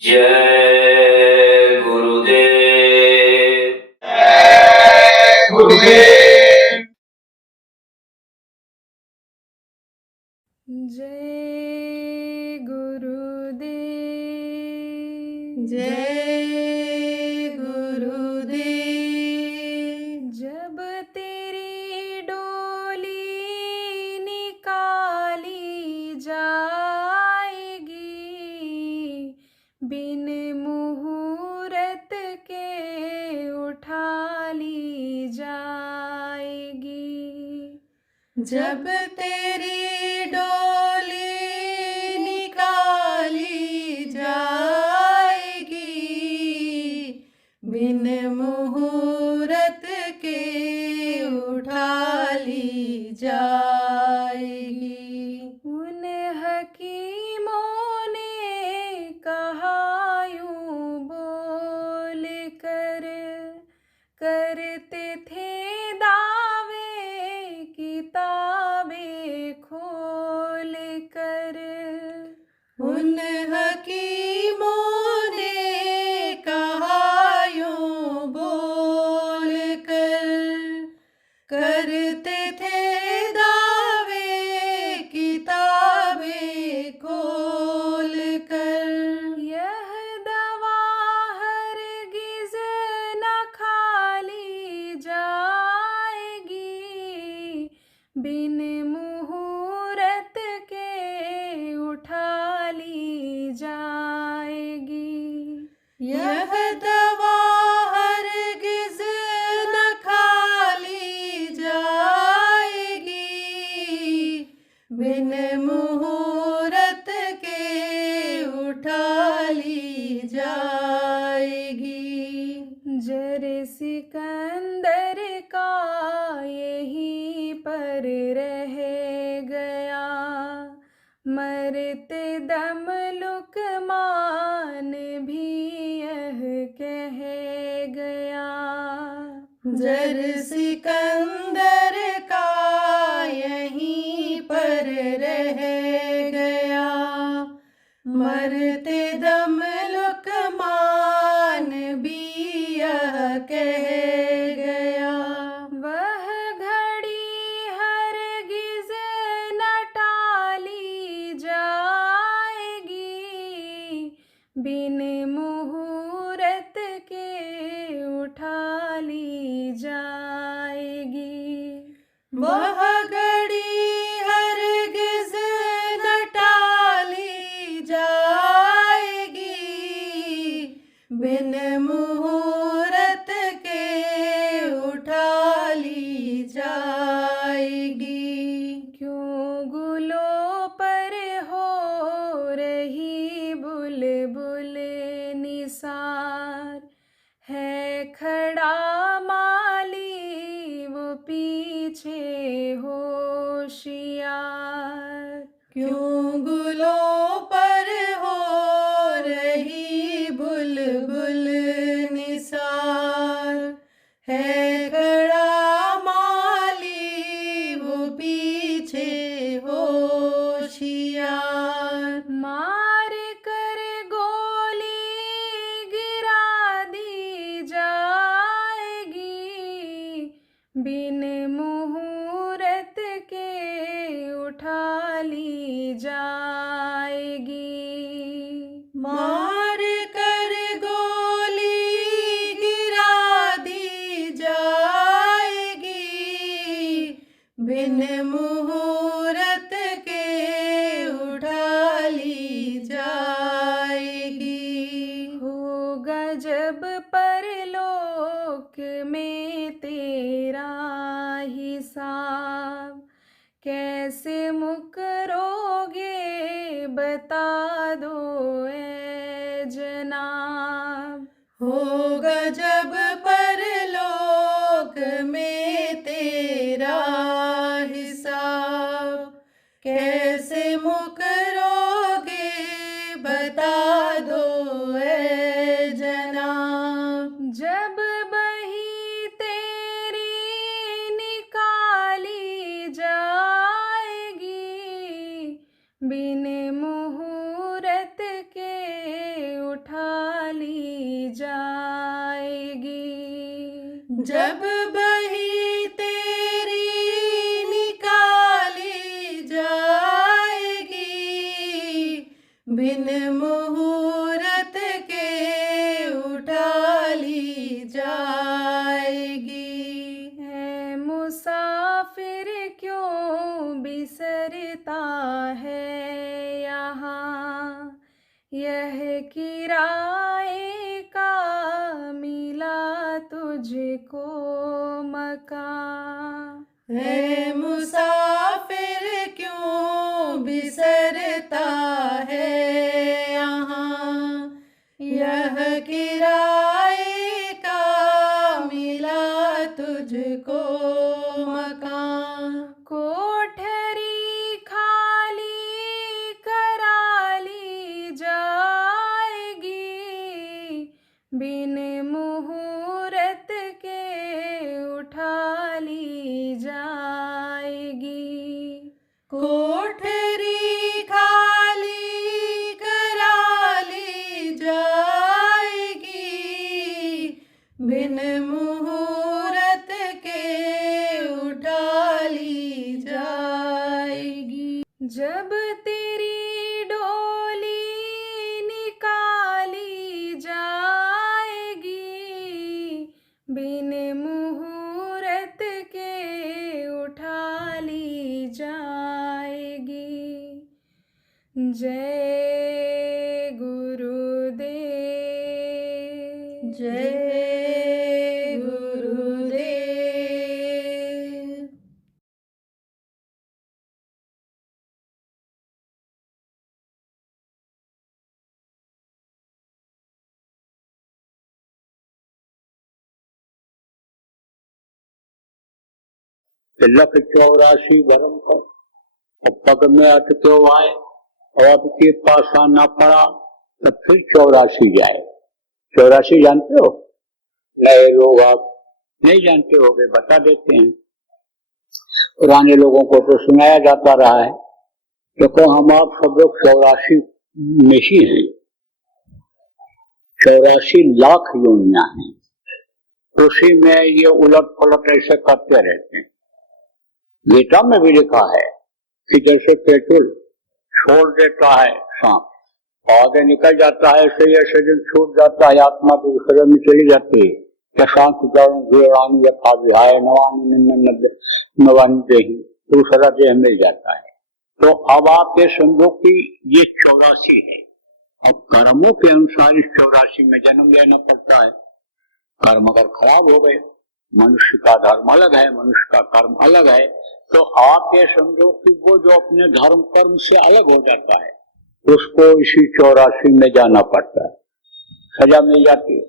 जय गुरुदेव। गुरुदेव। जय गुरुदेव। जय गुरुदेव। जब तेरी डोली निकाली जाएगी, बिन मुहूर्त के उठा ली जाएगी। जब तेरी डोली निकाली जाएगी, बिन मुहूर्त के उठा ली जाएगी। उन हकीमों ने कहा यूं बोल कर, करते थे दावे किताबें खोल कर। उन हकीमों ने कहा यूं बोल कर, करते थे दावे किताबें खोल कर। यह दवा हरगिज़ न खाली जाएगी, बिन मुहूर्त के उठा ली जाएगी। यह दवा हरगिज़ न खाली जाएगी, बिन मुहूर्त के उठा ली जाएगी। जर सिकंदर का यहीं पर रह गया, मरते दम लुकमान भी यह कह गया। जर सिकंदर का यहीं पर रह गया, मरते दम लुकमान भी यह कह गया। वह घड़ी हरगिज़ न टाली जाएगी, बिन मुहूर्त के उठा ली जाएगी। वह घड़ी हरगिज़ न टाली जाएगी, बिन मुहूर्त के उठा ली जाएगी। क्यों गुलों पर हो रही बुलबुल निसार, है खड़ा माली वो पीछे होशियार। क्यों गुलों पर हो रही बुलबुल निसार, है खड़ा माली वो पीछे होशियार। मार कर गोली गिरा दी जाएगी, बिन मुहूर्त के उठा ली जाएगी। मार कर गोली गिरा दी जाएगी, बिन मुहूर्त के उठा ली जाएगी। होगा जब परलोक में तेरा हिसाब, कैसे मुकरोगे बता दो ए जनाब। होगा जब परलोक में तेरा हिसाब, कैसे मुकरोगे बता दो ए जनाब। जब बही तेरी निकाली जाएगी, जब बही तेरी निकाली जाएगी, बिन मुहूर्त के उठा ली जाएगी। है मुसाफिर क्यों बिसरता है यहाँ, यह किराए का मिला तुझको मकान। है मुसाफिर क्यों बिसरता है यहाँ, यह किराए का मिला तुझको मकान। कोठरी खाली करा ली जाएगी, बिन मुहूर्त के उठा ली जाएगी। कोठरी खाली करा ली जाएगी, बिन मुहूर्त के उठा ली जाएगी। जब तेरी डोली निकाली जाएगी, बिन मुहूर्त के उठा ली जाएगी। जय गुरुदेव, जय गुरुदेव। तिलक 84 भरम को पग में अटके आए और अब के पास आना पड़ा, तब फिर 84 जाए। 84 जानते हो? नए लोग आप नहीं जानते हो, वे बता देते हैं। पुराने लोगों को तो सुनाया जाता रहा है, क्योंकि हम आप सब लोग 84 में ही हैं। 84 लाख योनियां हैं, उसी में ये उलट पलट ऐसे करते रहते हैं। गीता में भी लिखा है कि जैसे पेट्रोल छोड़ देता है सांप, आगे निकल जाता है, ऐसे ही शरीर छूट जाता है, आत्मा दूसरे में चली जाती है। दूसरा देह मिल जाता है। तो अब आप ये समझो कि ये 84 है। अब कर्मों के अनुसार इस 84 में जन्म लेना पड़ता है। कर्म अगर खराब हो गए, मनुष्य का धर्म अलग है, मनुष्य का कर्म अलग है, तो आप ये समझो कि वो जो अपने धर्म कर्म से अलग हो जाता है, उसको इसी 84 में जाना पड़ता है। सजा मिल जाती है।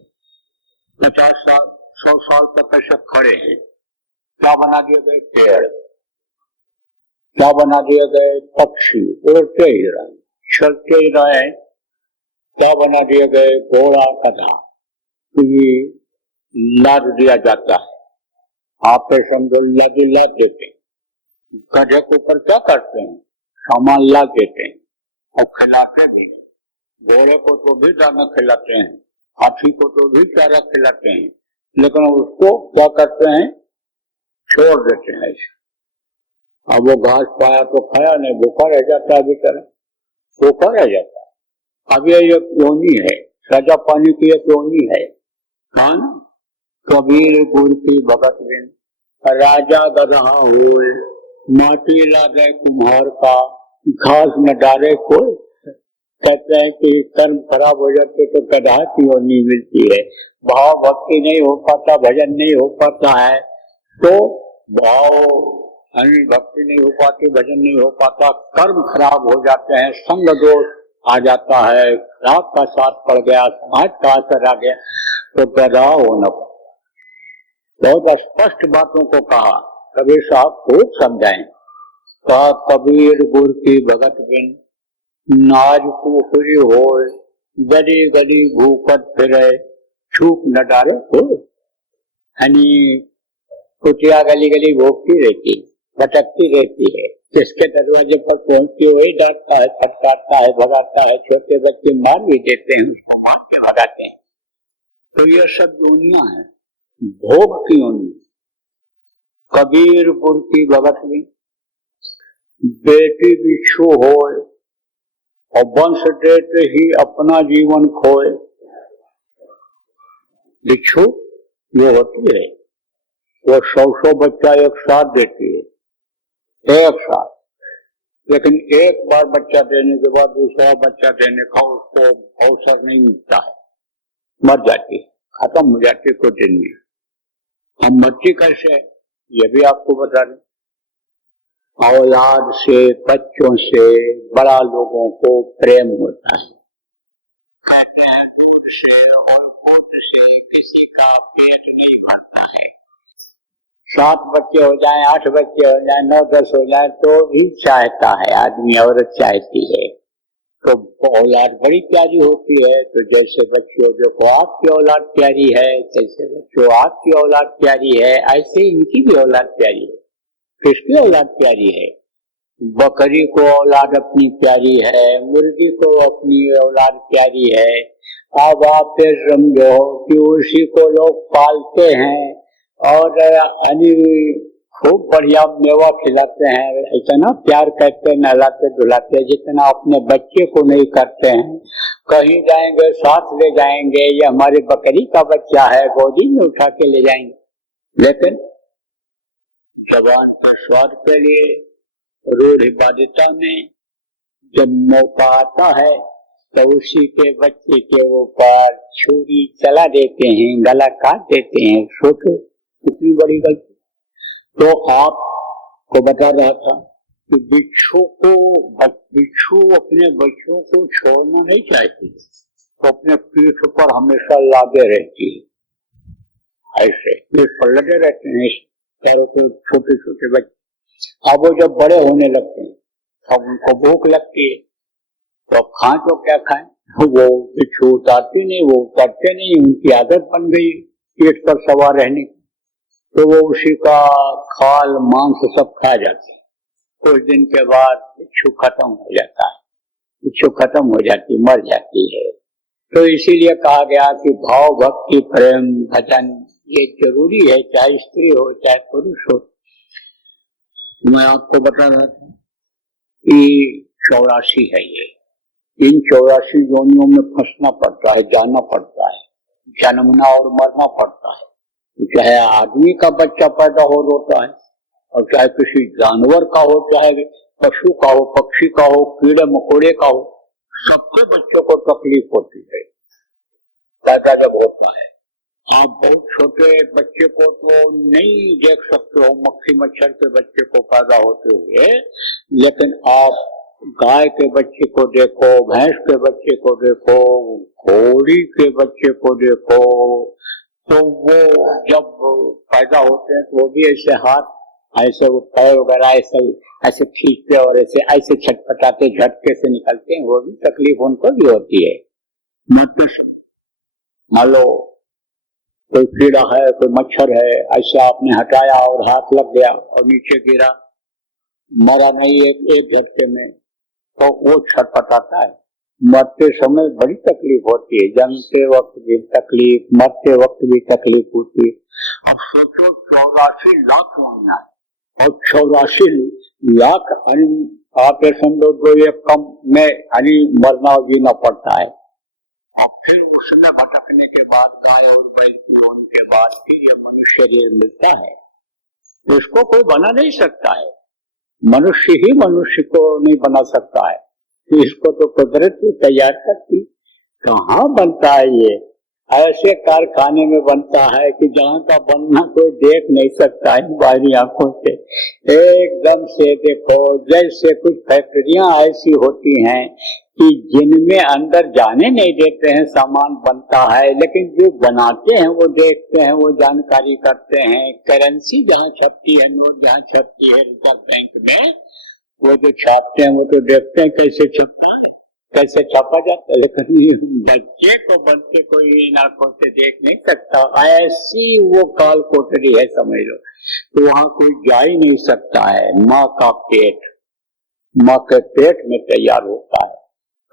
50 साल 100 साल तक ऐसे खड़े हैं, क्या बना दिए गए? पेड़। क्या बना दिए गए? पक्षी, उड़ते ही रहे, चलते ही रहे। क्या बना दिए गए? घोड़ा, गधा, लाद दिया जाता है। आप समझो लाद देते हैं। गधे के ऊपर क्या करते हैं? सामान लाद देते हैं और खिलाते भी। घोड़े को तो भी दाना खिलाते हैं, हाथी को तो भी चारा खिलाते हैं, लेकिन उसको क्या करते हैं? छोड़ देते हैं। अब वो घास पाया तो खाया नहीं, भूखा रह जाता है, बेचारा भूखा रह जाता है। अब ये योनि है, सजा पानी की एक योनि है। हाँ, कबीर गुर की भगत बिन राजा गधा होए, माटी लागे कुम्हार का, घास न डाले कोई। कहते हैं कि कर्म खराब हो जाते तो गधा की योनि मिलती है। भाव भक्ति नहीं हो पाता, भजन नहीं हो पाता है, तो भाव भक्ति नहीं हो पाती, भजन नहीं हो पाता, कर्म खराब हो जाते हैं, संग दोष आ जाता है, खराब का साथ पड़ गया, समाज का असर आ गया, तो गधा होना पड़ता। बहुत स्पष्ट बातों को कहा, कबीर साहब खूब समझाएं। कहा कबीर गुर की भगत बिन नाज कुखरी होए, गली गली भूखत फिरे, छूप न डाले हो। यानी कुटिया गली गली भोगती रहती, भटकती रहती है, जिसके दरवाजे पर पहुंचती वही डांटता है, फटकारता है, भगाता है, छोटे बच्चे मार भी देते हैं, उसको मार के भगाते हैं। तो ये सब दुनिया है, भोग क्यों नहीं। कबीरपुर की भगत में बेटी बिच्छू होए और वंश देते ही अपना जीवन खोए। बिच्छू जो होती है वो 100 बच्चा एक साथ देती है, एक साथ, लेकिन एक बार बच्चा देने के बाद दूसरा बच्चा देने का उसको अवसर नहीं मिलता है, मर जाती है, खत्म हो जाती है कुछ दिन में। हम मरती कैसे है ये भी आपको बता दें। औलाद से, बच्चों से बड़ा लोगों को प्रेम होता है। कहते हैं दूध से और दूध से किसी का पेट नहीं भरता है। 7 बच्चे हो जाएं, 8 बच्चे हो जाएं, 9, 10 हो जाएं तो भी चाहता है आदमी, औरत चाहती है। तो औलाद बड़ी प्यारी होती है। तो जैसे बच्चों देखो आपकी औलाद प्यारी है, जैसे बच्चों आपकी औलाद प्यारी है, ऐसे इनकी भी औलाद प्यारी है। किसकी औलाद प्यारी है? बकरी को औलाद अपनी प्यारी है, मुर्गी को अपनी औलाद प्यारी है। अब आप समझो कि उसी को लोग पालते हैं और खूब बढ़िया मेवा खिलाते हैं, इतना प्यार करते, नहलाते धुलाते जितना अपने बच्चे को नहीं करते हैं। कहीं जाएंगे साथ ले जाएंगे, ये हमारे बकरी का बच्चा है, गोदी में उठा के ले जाएंगे। लेकिन जवान के स्वाद के लिए रूढ़िवादिता में जब मौका आता है तो उसी के बच्चे के ऊपर छुरी चला देते हैं, गला काट देते हैं। सोचो कितनी बड़ी गलती। तो आपको बता रहा था कि बिच्छू अपने बच्चों को छोड़ना नहीं चाहती, तो अपने पीठ पर हमेशा लादे रहती है, ऐसे पीठ पर लगे रहते हैं पैरों के छोटे छोटे बच्चे। अब वो जब बड़े होने लगते हैं तब उनको भूख लगती है, तो अब खाएं तो क्या खाएं, वो बिच्छू उतारती नहीं, वो उतारते नहीं, उनकी आदत बन गई पीठ पर सवार रहने की। तो वो उसी का खाल मांस सब खा जाते हैं। कुछ दिन के बाद बिच्छू खत्म हो जाता है, बिच्छू खत्म हो जाती, मर जाती है। तो इसीलिए कहा गया कि भाव भक्ति प्रेम भजन ये जरूरी है, चाहे स्त्री हो चाहे पुरुष हो। मैं आपको बता रहा था कि 84 है ये, इन 84 योनियों में फंसना पड़ता है, जाना पड़ता है, जन्मना और मरना पड़ता है। चाहे आदमी का बच्चा पैदा हो होता है और चाहे किसी जानवर का हो, चाहे पशु का हो, पक्षी का हो, कीड़े मकोड़े का हो, सबके बच्चों को तकलीफ होती है पैदा जब होता है। आप बहुत छोटे बच्चे को तो नहीं देख सकते हो, मक्खी मच्छर के बच्चे को पैदा होते हुए, लेकिन आप गाय के बच्चे को देखो, भैंस के बच्चे को देखो, घोड़ी के बच्चे को देखो, तो वो जब पैदा होते हैं तो वो भी ऐसे हाथ ऐसे पैर वगैरह ऐसे खींचते और ऐसे छटपटाते झटके से निकलते हैं, वो भी तकलीफ उनको भी होती है। मान लो कोई कीड़ा है, कोई मच्छर है, ऐसा आपने हटाया और हाथ लग गया और नीचे गिरा, मरा नहीं एक झटके में, तो वो छटपटाता है। मरते समय बड़ी तकलीफ होती है, जन्मते वक्त भी तकलीफ, मरते वक्त भी तकलीफ होती है। अब सोचो 84 लाख होना है और 84 लाख आप समझो तो ये कम में मरना जीना पड़ता है। अब फिर उसमें भटकने के बाद गाय और बैल की होने के बाद फिर ये मनुष्य शरीर मिलता है, तो इसको कोई बना नहीं सकता है, मनुष्य ही मनुष्य को नहीं बना सकता है। इसको तो कुदरत ही तैयार करती, कहाँ बनता है ये? ऐसे कारखाने में बनता है कि जहाँ का बनना कोई देख नहीं सकता है बाहरी आंखों से। एकदम से देखो, जैसे कुछ फैक्ट्रियां ऐसी होती हैं कि जिनमें अंदर जाने नहीं देते हैं, सामान बनता है, लेकिन जो बनाते हैं वो देखते हैं, वो जानकारी करते हैं। करेंसी जहाँ छपती है, नोट जहाँ छपती है रिजर्व बैंक में, वो जो छापते हैं वो तो देखते हैं कैसे छपता है, कैसे छापा जाता है, लेकिन बच्चे को बनते कोई इन आंखों से देख नहीं सकता। ऐसी वो काल कोठरी है समझ लो, तो वहां कोई जा ही नहीं सकता है। माँ का पेट, माँ के पेट में तैयार होता है,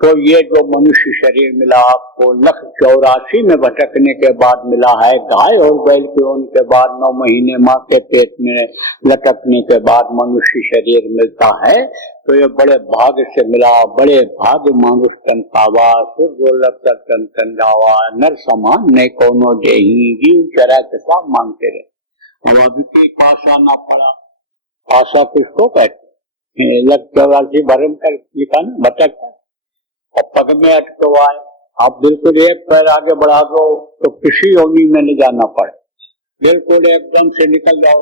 तो ये जो मनुष्य शरीर मिला आपको 1,84 में भटकने के बाद मिला है, गाय और बैल के होने के बाद 9 महीने माँ के पेट में लटकने के बाद मनुष्य शरीर मिलता है, तो ये बड़े भाग्य से मिला। बड़े भाग्य मानुष तन पावा, दुर्लभ तन तन जावा, नर समान नहीं कोनो जेही, जीव चरा के साथ मांगते रहे। अब अभी की पासा ना पड़ा, पासा किसको कहते? 1,84 भरम कर लिखा ना, भटकता और पग में अटके हुआ है। आप बिल्कुल एक पैर आगे बढ़ा दो तो किसी योनि में नहीं जाना पड़े, बिल्कुल एकदम से निकल जाओ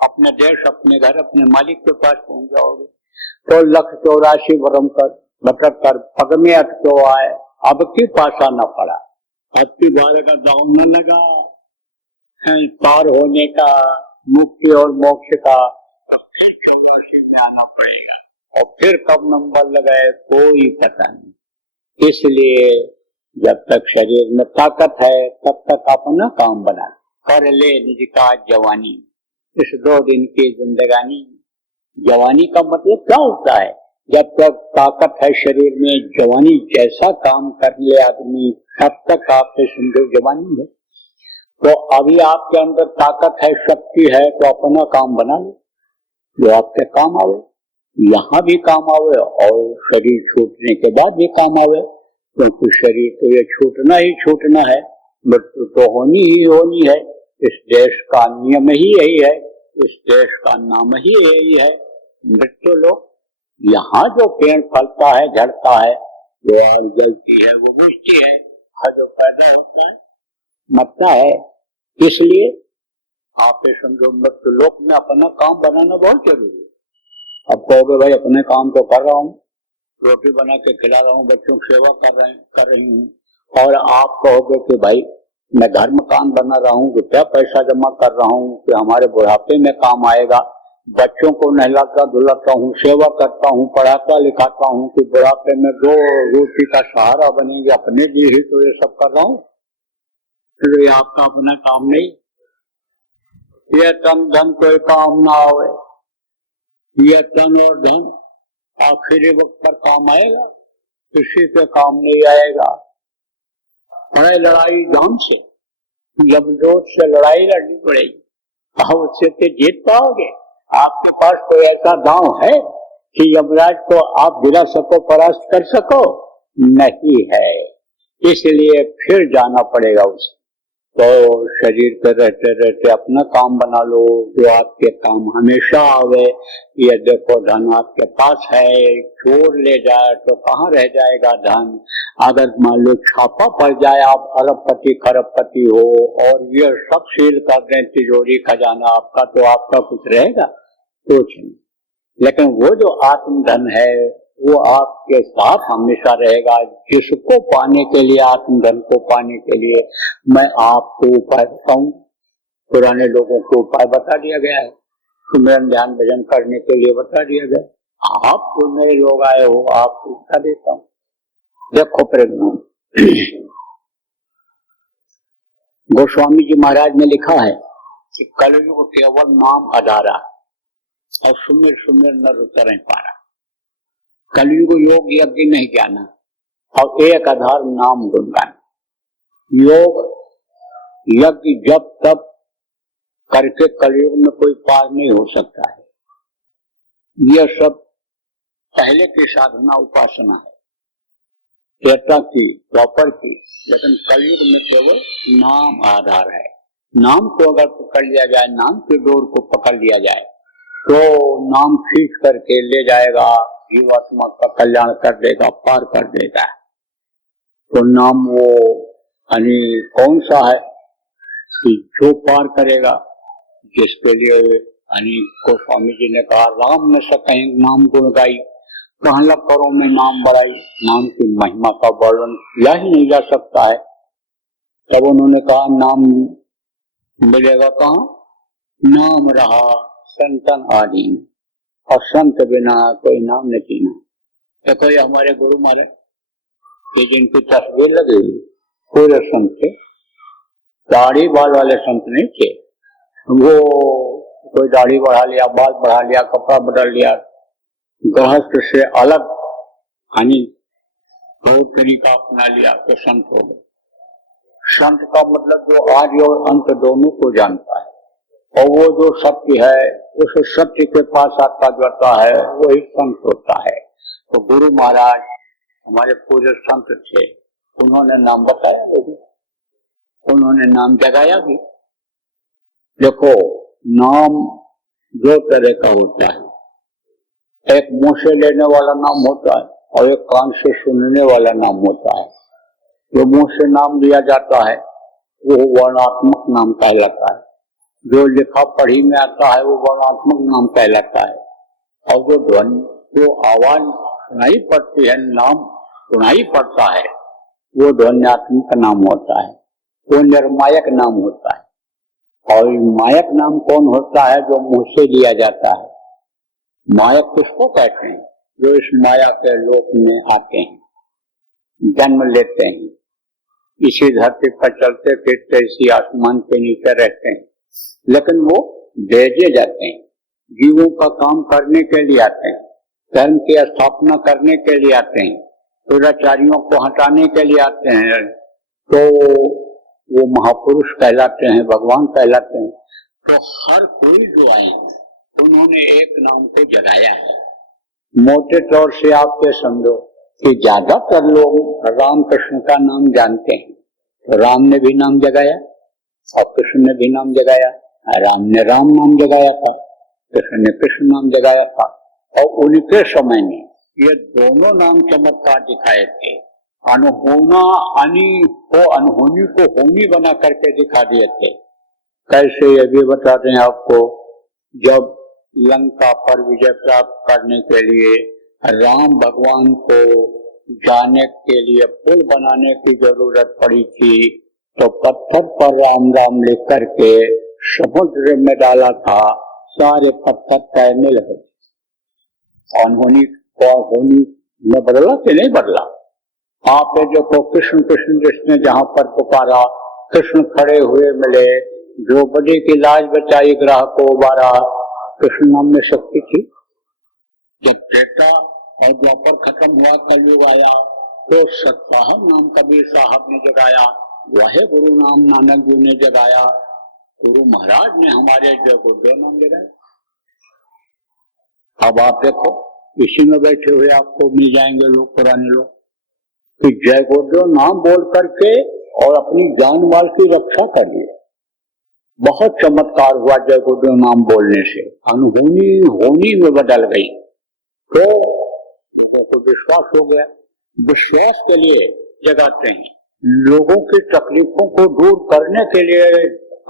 अपने देश, अपने घर, अपने मालिक के पास पहुंच जाओगे। तो 1,84 भरम कर भटक कर पग में अटके हुआ है, अब की पासा न पड़ा, अब की बार का दाव न लगा पार होने का, मुक्ति और मोक्ष का, अब फिर 84 में आना पड़ेगा और फिर कब नंबर लगाए कोई पता नहीं। इसलिए जब तक शरीर में ताकत है तब तक अपना काम बना कर ले निज का जवानी। इस 2 दिन की जिंदगानी, जवानी का मतलब क्या होता है? जब तक ताकत है शरीर में, जवानी जैसा काम कर ले आदमी तब तक आपके समझो जवानी है। तो अभी आपके अंदर ताकत है, शक्ति है, तो अपना काम बना लो जो आपके काम आवे, यहाँ भी काम आवे और शरीर छूटने के बाद भी काम आवे, क्योंकि शरीर तो ये छूटना ही छूटना है, मृत्यु तो होनी ही होनी है। इस देश का नियम ही यही है, इस देश का नाम ही यही है, मृत्यु लोग। यहाँ जो पेड़ फलता है, झड़ता है, जो आग जलती है, वो बुझती है, जो पैदा होता है मरता है। इसलिए आप ये समझो मृत्यु लोक में अपना काम बनाना बहुत जरूरी है। अब कहोगे भाई अपने काम तो कर रहा हूँ, रोटी बना के खिला रहा हूँ, बच्चों की सेवा कर रही हूँ, और आप कहोगे कि भाई मैं घर मकान बना रहा हूँ, रुपया पैसा जमा कर रहा हूँ कि हमारे बुढ़ापे में काम आएगा, बच्चों को नहलाता धुलाता हूँ, सेवा करता हूँ, पढ़ाता लिखाता हूँ कि बुढ़ापे में 2 रोटी का सहारा बनेंगे, अपने लिए ही तो ये सब कर रहा हूँ। तो ये आपका अपना काम नहीं, ये तन धन कोई काम ना आवे, ये तन और धन आखिरी वक्त पर काम आएगा, किसी पे काम नहीं आएगा। बड़े लड़ाई धाम से, जमजोत से लड़ाई लड़नी पड़ेगी, आप उससे तो जीत पाओगे। आपके पास कोई ऐसा दांव है कि यमराज को आप गिरा सको, परास्त कर सको? नहीं है। इसलिए फिर जाना पड़ेगा उसे। तो शरीर पे रहते रहते अपना काम बना लो जो आपके काम हमेशा आवे। ये देखो धन आपके पास है, चोर ले जाए तो कहाँ रह जाएगा धन। अगर मान लो छापा पड़ जाए, आप अरबपति खरबपति हो और ये सब सील कर दें तिजोरी खजाना आपका, तो आपका कुछ रहेगा? कुछ नहीं। लेकिन वो जो आत्मधन है वो आपके साथ हमेशा रहेगा। जिसको पाने के लिए, आत्मधन को पाने के लिए मैं आपको उपाय बताऊं, पुराने लोगों को उपाय बता दिया गया है, सुमिरन ध्यान भजन करने के लिए बता दिया गया। आप जो नए लोग आए हो आपको बता देता हूँ। देखो प्रेम, गोस्वामी जी महाराज ने लिखा है कि कलयुग केवल नाम आधारा और सुमिर सुमिर नर उतर पारा। कलयुग योग यज्ञ नहीं जाना और एक आधार नाम गुणगान। योग यज्ञ जब तब करके कलयुग में कोई पार नहीं हो सकता है। यह सब पहले की साधना उपासना है, चेता की, द्वापर की, लेकिन कलयुग में केवल नाम आधार है। नाम को अगर पकड़ लिया जाए, नाम के डोर को पकड़ लिया जाए तो नाम खींच करके ले जाएगा, जीवात्मा का कल्याण कर देगा, पार कर देगा। तो नाम वो यानी कौन सा है कि जो पार करेगा, जिसके लिए यानी को स्वामी जी ने कहा राम ने सकहीं नाम गुण गाई, कहला करो में नाम बढ़ाई। नाम की महिमा का वर्णन किया ही नहीं जा सकता है। तब उन्होंने कहा नाम मिलेगा कहाँ? नाम रहा संतन आदि, और संत बिना कोई नाम नहीं जीना। तो कोई हमारे गुरु महाराज कि जिनकी तस्वीर लगी हुई पूरे संत थे, दाढ़ी बाल वाले संत नहीं थे। वो कोई दाढ़ी बढ़ा लिया, बाल बढ़ा लिया, कपड़ा बदल लिया, गृहस्थ से अलग यानी तो तरीका अपना लिया तो संत हो गए। संत का मतलब जो आदि और अंत दोनों को जानता है, और वो जो सत्य है उस सत्य के पास आता जाता है, वही संत होता है। तो गुरु महाराज हमारे पूरे संत थे, उन्होंने नाम बताया भी, उन्होंने नाम जगाया भी। देखो नाम दो तरह का होता है, एक मुंह से लेने वाला नाम होता है और एक कान से सुनने वाला नाम होता है। जो मुंह से नाम लिया जाता है वो वर्णात्मक नाम कहलाता है, जो लिखा पढ़ी में आता है वो वर्णात्मक नाम कहलाता है, और जो ध्वनि जो आवाज सुनाई पड़ती है, नाम सुनाई पड़ता है, वो ध्वन्यात्मक नाम होता है, वो निर्मायक नाम होता है। और मायक नाम कौन होता है? जो मुंह से लिया जाता है। मायक किसको कहते हैं? जो इस माया के लोक में आते हैं, जन्म लेते हैं, इसी धरती पर चलते फिरते इसी आसमान के नीचे रहते हैं, लेकिन वो भेजे जाते हैं, जीवों का काम करने के लिए आते हैं, धर्म की स्थापना करने के लिए आते हैं, दुराचारियों को हटाने के लिए आते हैं, तो वो महापुरुष कहलाते हैं, भगवान कहलाते हैं। तो हर कोई जो आए उन्होंने एक नाम को जगाया है। मोटे तौर से आप ये समझो कि ज्यादातर लोग राम कृष्ण का नाम जानते हैं, तो राम ने भी नाम जगाया और कृष्ण ने भी नाम जगाया। राम ने राम नाम जगाया था, कृष्ण ने कृष्ण नाम जगाया था, और उनके समय में ये दोनों नाम चमत्कार दिखाए थे। अनहोना अनहोनी को होनी बना करके दिखा दिए थे। कैसे ये भी बताते हैं आपको, जब लंका पर विजय प्राप्त करने के लिए राम भगवान को जाने के लिए पुल बनाने की जरूरत पड़ी थी, तो पत्थर पर राम राम लिख करके समुद्र में डाला था, सारे पत्थर तैरने लगे। अनहोनी को होनी में बदला कि नहीं बदला? आप देखो कृष्ण कृष्ण जिसने जहां पर पुकारा, कृष्ण खड़े हुए मिले, द्रौपदी की लाज बचाई, ग्रह को उबारा, कृष्ण नाम में शक्ति थी। जब त्रेता और द्वापर खत्म हुआ, कलयुग आया, तो सतसाहब नाम कबीर साहब ने जगाया, वह गुरु नाम नानक जी ने जगाया, गुरु महाराज ने हमारे जय गुरुदेव नाम जगाया। अब आप देखो इसी में बैठे हुए आपको मिल जाएंगे लोग, पुराने लोग, कि जय गुरुदेव नाम बोल करके और अपनी जान माल की रक्षा करिए। बहुत चमत्कार हुआ जय गुरुदेव नाम बोलने से, अनहोनी होनी में बदल गई, तो लोगों को विश्वास हो गया। विश्वास के लिए जगाते हैं, लोगों की तकलीफों को दूर करने के लिए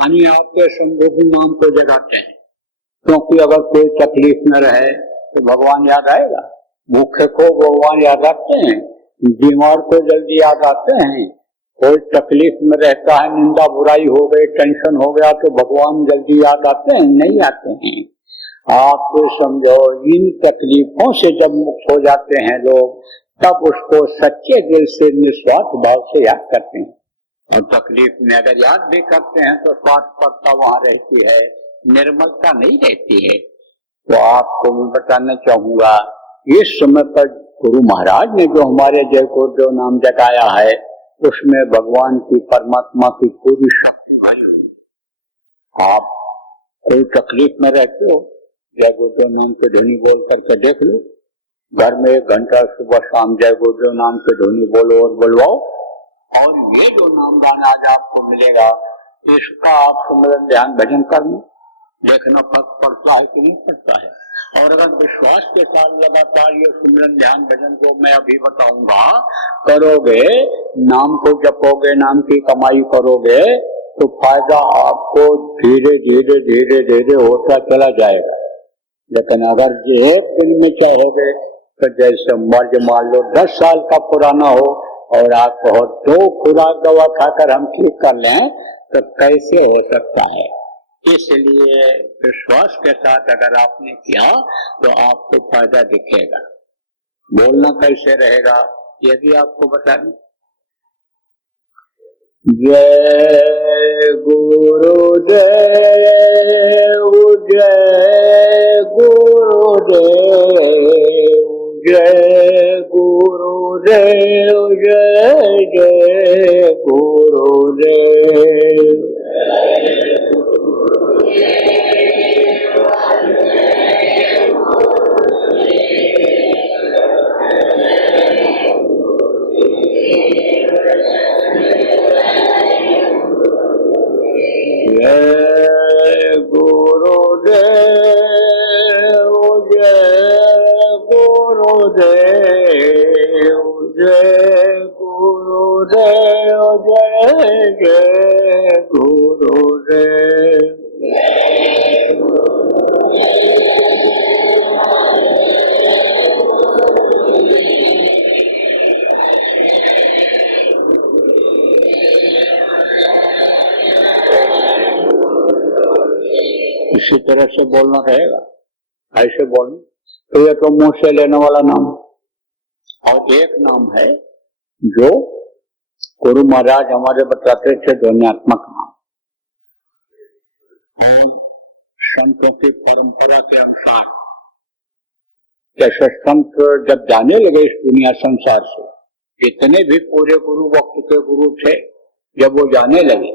यानी आपके संबोधि नाम को जगाते हैं। क्योंकि अगर कोई तकलीफ न रहे तो भगवान याद आएगा? भूखे को भगवान याद आते हैं, बीमार को जल्दी याद आते हैं, कोई तकलीफ में रहता है, निंदा बुराई हो गई, टेंशन हो गया, तो भगवान जल्दी याद आते हैं? नहीं आते हैं। आप तो समझो इन तकलीफों से जब मुक्त हो जाते हैं लोग, तब उसको सच्चे दिल से निस्वार्थ भाव से याद करते हैं। और तकलीफ में अगर याद भी करते हैं तो स्वार्थपरता वहां रहती है, निर्मलता नहीं रहती है। तो आपको मैं बताना चाहूंगा, इस समय पर गुरु महाराज ने जो हमारे जय गुरुदेव नाम जगाया है, उसमें भगवान की परमात्मा की पूरी शक्ति भरी हुई। आप कोई तकलीफ में रहते हो, जय गुरुदेव नाम के ध्वनि बोल करके देख लो, घर में 1 घंटा सुबह शाम जय गुरुदेव नाम के ध्वनि बोलो और बोलवाओ, और ये जो नामदान आज आपको मिलेगा, इसका आप सुमिरन ध्यान भजन करना, देखना फर्क पड़ता है कि नहीं पड़ता है। और अगर विश्वास के साथ लगातार ये सुमिरन ध्यान भजन को मैं अभी बताऊंगा करोगे, नाम को जपोगे, नाम की कमाई करोगे, तो फायदा आपको धीरे धीरे धीरे धीरे होता चला जाएगा। लेकिन अगर एक दिन में चाहोगे तो जैसे मर्ज मान लो 10 साल का पुराना हो और आप कहो 2 खुराक दवा खाकर हम ठीक कर लें, तो कैसे हो सकता है? इसलिए विश्वास के साथ अगर आपने किया तो आपको फायदा दिखेगा। बोलना कैसे रहेगा ये भी आपको बता दूं। जय गुरुदेव, जय गुरुदेव, जय गुरुदेव, जय जय गुरुदेव। जय गुरुदेव, जय गुरुदेव, जय गुरुदेव, जय जय गुरुदेव। इसी तरह से बोलना रहेगा, ऐसे बोलना। तो ये तो मुंह से लेने वाला नाम, और एक नाम है जो गुरु महाराज हमारे बताते थे, ध्वन्यात्मक नाम। और संतों की परंपरा के अनुसार जैसे संत जब जाने लगे इस दुनिया संसार से, जितने भी पूरे गुरु वक्त के गुरु थे, जब वो जाने लगे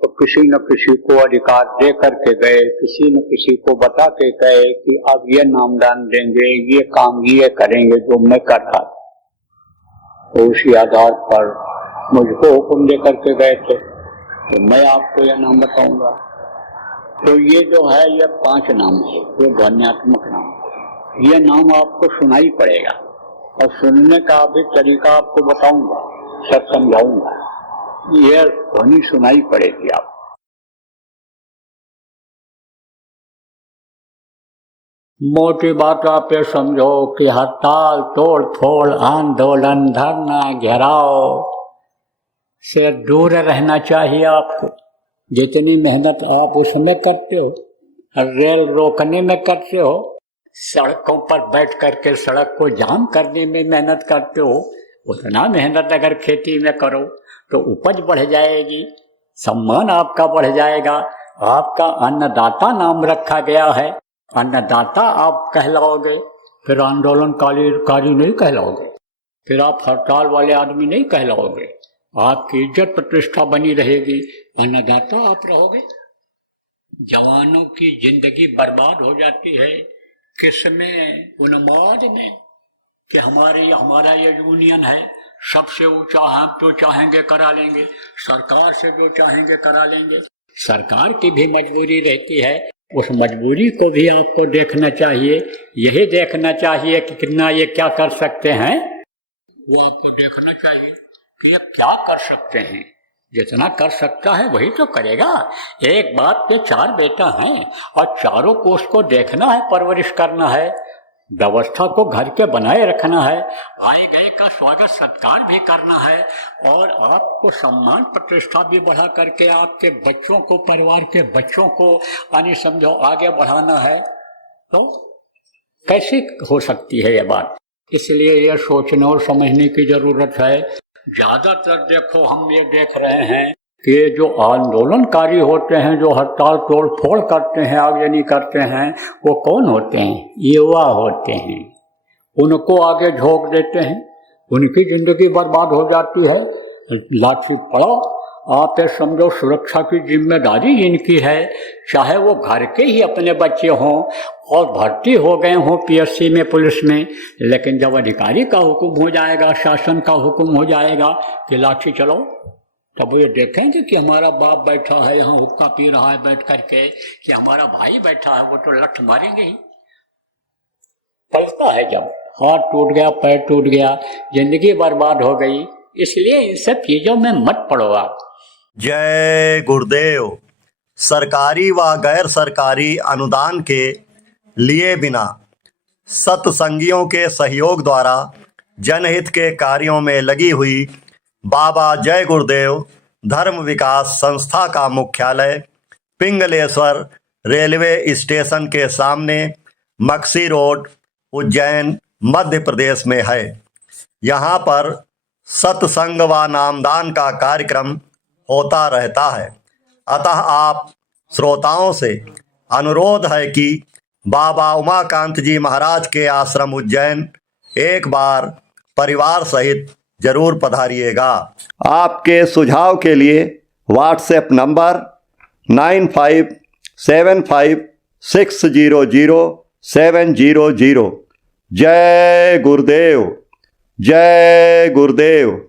तो किसी न किसी को अधिकार दे करके गए, किसी न किसी को बता के गए कि अब ये नामदान देंगे, ये काम ये करेंगे जो मैं करता था। तो उसी आधार पर मुझको हुक्म दे करके गए थे तो मैं आपको यह नाम बताऊंगा। तो ये जो है ये 5 नाम है, ये ध्वन्यात्मक नाम। ये नाम आपको सुनाई पड़ेगा और सुनने का भी तरीका आपको बताऊंगा, सब समझाऊंगा। ये ध्वनि सुनाई पड़ेगी आप। मोटी बात आप ये समझो कि हड़ताल, तोड़ फोड़, आंदोलन, धरना, घेराव से दूर रहना चाहिए आपको। जितनी मेहनत आप उसमें करते हो, रेल रोकने में करते हो, सड़कों पर बैठ करके सड़क को जाम करने में मेहनत करते हो, उतना मेहनत अगर खेती में करो तो उपज बढ़ जाएगी, सम्मान आपका बढ़ जाएगा। आपका अन्नदाता नाम रखा गया है, अन्नदाता आप कहलाओगे, फिर आंदोलनकारी नहीं कहलाओगे, फिर आप हड़ताल वाले आदमी नहीं कहलाओगे। आपकी इज्जत प्रतिष्ठा बनी रहेगी, अन्नदाता आप रहोगे। जवानों की जिंदगी बर्बाद हो जाती है किसमें? उन्माद में कि हमारा ये यूनियन है, सबसे ऊंचा हम जो चाहेंगे करा लेंगे, सरकार से जो चाहेंगे करा लेंगे। सरकार की भी मजबूरी रहती है, उस मजबूरी को भी आपको देखना चाहिए। यही देखना चाहिए कि कितना ये क्या कर सकते हैं, वो आपको देखना चाहिए कि ये क्या कर सकते हैं। जितना कर सकता है वही तो करेगा। एक बाप के 4 बेटा हैं और चारों को उसको देखना है, परवरिश करना है, व्यवस्था को घर के बनाए रखना है, आए गए का स्वागत सत्कार भी करना है, और आपको सम्मान प्रतिष्ठा भी बढ़ा करके आपके बच्चों को, परिवार के बच्चों को यानी समझो आगे बढ़ाना है। तो कैसे हो सकती है ये बात? इसलिए ये सोचने और समझने की जरूरत है। ज्यादातर देखो हम ये देख रहे हैं कि जो आंदोलनकारी होते हैं, जो हड़ताल तोड़ फोड़ करते हैं, आगजनी करते हैं, वो कौन होते हैं? युवा होते हैं। उनको आगे झोंक देते हैं, उनकी जिंदगी बर्बाद हो जाती है। लाठी पड़ो, आप ये समझो सुरक्षा की जिम्मेदारी इनकी है, चाहे वो घर के ही अपने बच्चे हों और भर्ती हो गए हों पीएससी में, पुलिस में, लेकिन जब अधिकारी का हुक्म हो जाएगा, शासन का हुक्म हो जाएगा कि लाठी चलो, तब वो ये देखेंगे कि हमारा बाप बैठा है यहाँ हुक्का पी रहा है बैठ करके, कि हमारा भाई बैठा है, वो तो लठ मारेंगे ही। पलता है जब हाथ टूट गया, पैर टूट गया, जिंदगी बर्बाद हो गई। इसलिए इन सब चीजों में मत पड़ो आप। जय गुरुदेव। सरकारी व गैर सरकारी अनुदान के लिए बिना सत्संगियों के सहयोग द्वारा जनहित के कार्यों में लगी हुई बाबा जय गुरुदेव धर्म विकास संस्था का मुख्यालय पिंगलेश्वर रेलवे स्टेशन के सामने मक्सी रोड, उज्जैन, मध्य प्रदेश में है। यहाँ पर सत्संग व नामदान का कार्यक्रम होता रहता है। अतः आप श्रोताओं से अनुरोध है कि बाबा उमाकांत जी महाराज के आश्रम उज्जैन एक बार परिवार सहित जरूर पधारिएगा। आपके सुझाव के लिए व्हाट्सएप नंबर 9575600700। जय गुरुदेव, जय गुरुदेव।